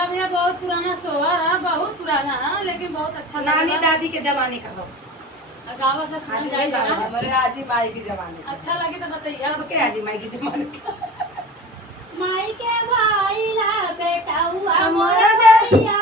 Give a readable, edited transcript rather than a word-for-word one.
वाला भैया बहुत पुराना सोहर है, बहुत पुराना है, लेकिन बहुत अच्छा नानी दादी के जमाने का हो। गावा से सुन जाएगा ना। हमारे आजी माई के जमाने का। अच्छा लगे तो बताइए। सबके आजी माई के जमाने का। माई के भाई ला बेटा हुआ मोर मोर दैया